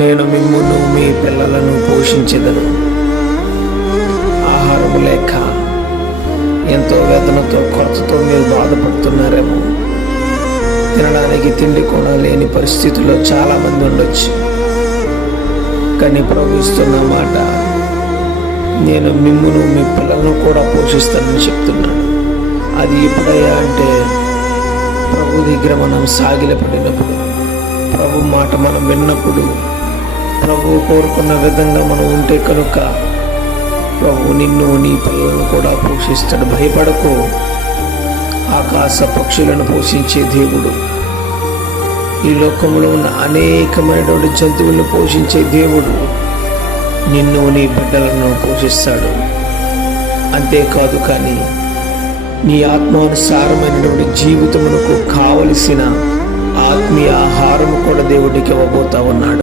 నేను మిమ్మును మీ పిల్లలను పోషించెదను. ఆహారము లేక ఎంతో వేదనతో కొరతతో మీరు బాధపడుతున్నారేమో. తినడానికి తిండి కూడా లేని పరిస్థితుల్లో చాలామంది ఉండొచ్చు. కానీ ప్రభు ఇస్తున్న మాట, నేను మిమ్మును మీ పిల్లలను కూడా పోషిస్తానని చెప్తున్నాడు. అది ఎప్పుడయ్యా అంటే, ప్రభు దగ్గర మనం సాగిలపడినప్పుడు, ప్రభు మాట మనం విన్నప్పుడు, ప్రభు కోరుకున్న విధంగా మనం ఉంటే కనుక ప్రభు నిన్ను నీ పిల్లలను కూడా పోషిస్తాడు. భయపడకు. ఆకాశ పక్షులను పోషించే దేవుడు, ఈ లోకంలో ఉన్న అనేకమైనటువంటి జంతువులను పోషించే దేవుడు నిన్ను నీ బిడ్డలను పోషిస్తాడు. అంతేకాదు, కానీ నీ ఆత్మానుసారమైనటువంటి జీవితమునకు కావలసిన ఆత్మీయ ఆహారము కూడా దేవుడికి ఇవ్వబోతా ఉన్నాడు.